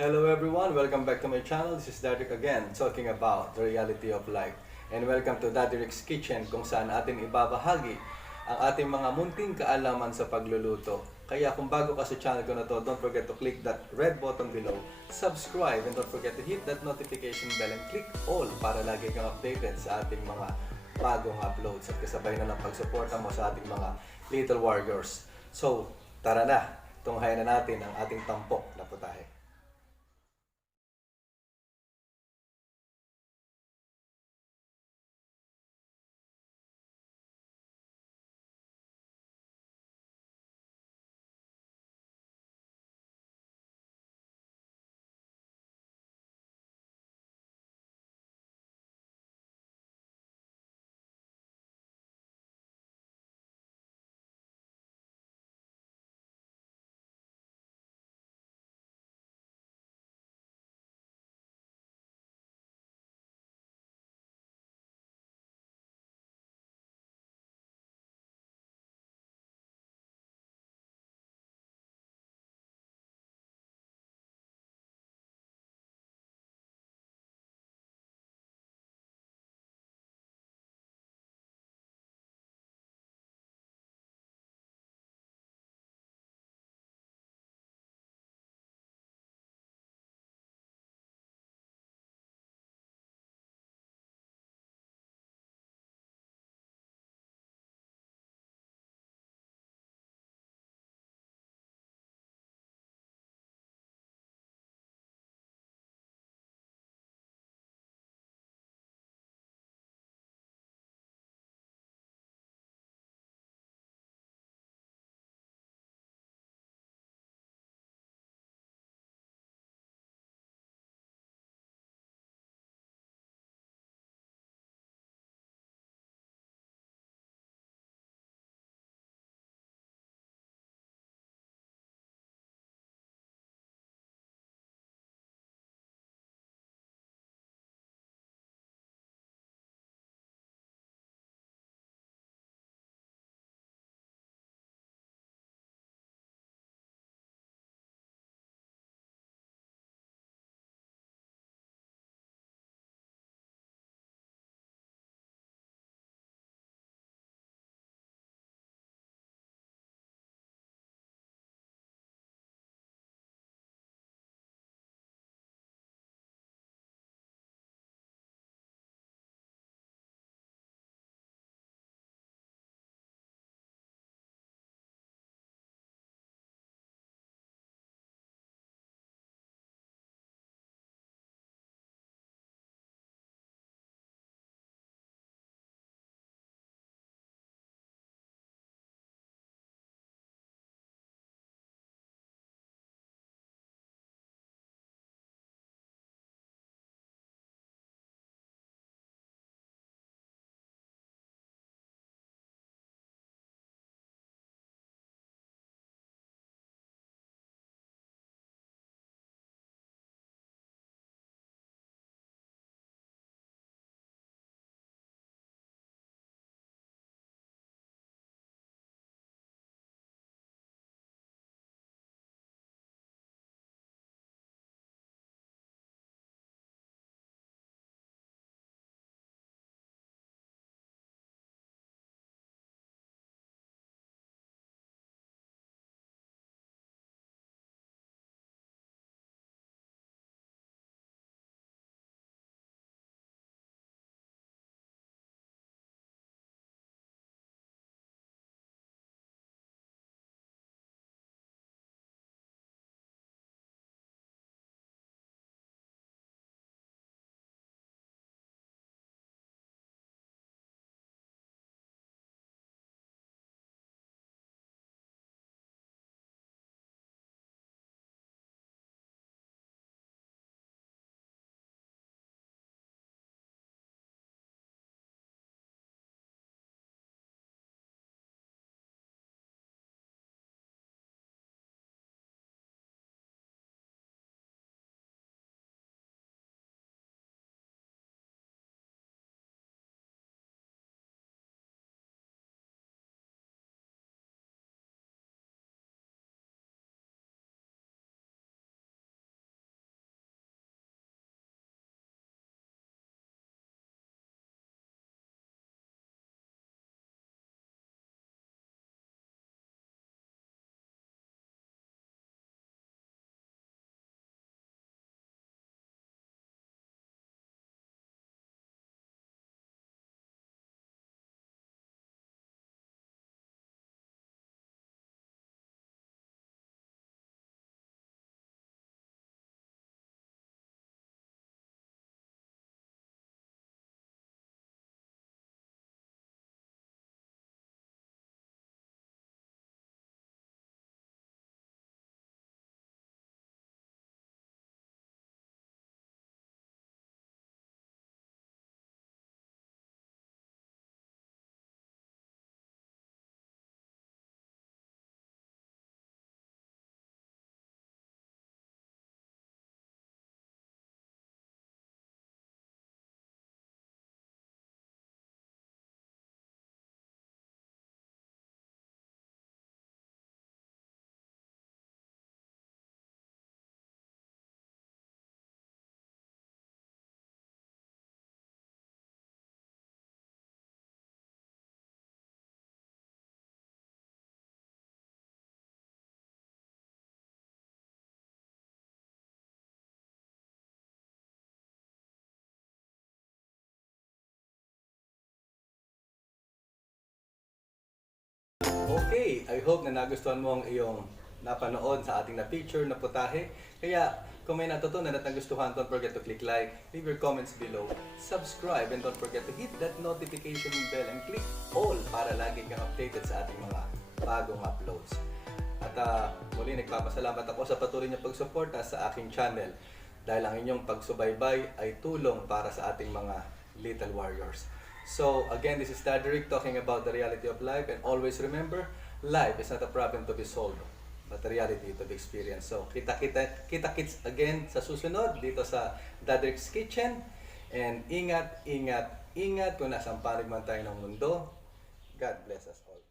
Hello everyone, welcome back to my channel. This is Dadrick again, talking about the reality of life. And welcome to Dadrick's Kitchen, kung saan atin ibabahagi ang ating mga munting kaalaman sa pagluluto. Kaya kung bago ka sa channel ko na to, don't forget to click that red button below, subscribe, and don't forget to hit that notification bell and click all para lagi kang updated sa ating mga bagong uploads at kasabay na ng pagsuporta mo sa ating mga little warriors. So, tara na, tunghayan na natin ang ating tampok na putahe. Okay, I hope na nagustuhan mo ang iyong napanood sa ating na-picture na putahe. Kaya kung may natutunan at nagustuhan, don't forget to click like, leave your comments below, subscribe, and don't forget to hit that notification bell and click all para lagi kang updated sa ating mga bagong uploads. At muli nagpapasalamat ako sa patuloy niyong pagsuporta sa aking channel dahil ang inyong pagsubaybay ay tulong para sa ating mga little warriors. So again, this is Daderick talking about the reality of life, and always remember, life is not a problem to be solved, but a reality to be experienced. So kita-kits again sa susunod dito sa Daderick's Kitchen, and ingat kung nasang panig man tayo ng mundo. God bless us all.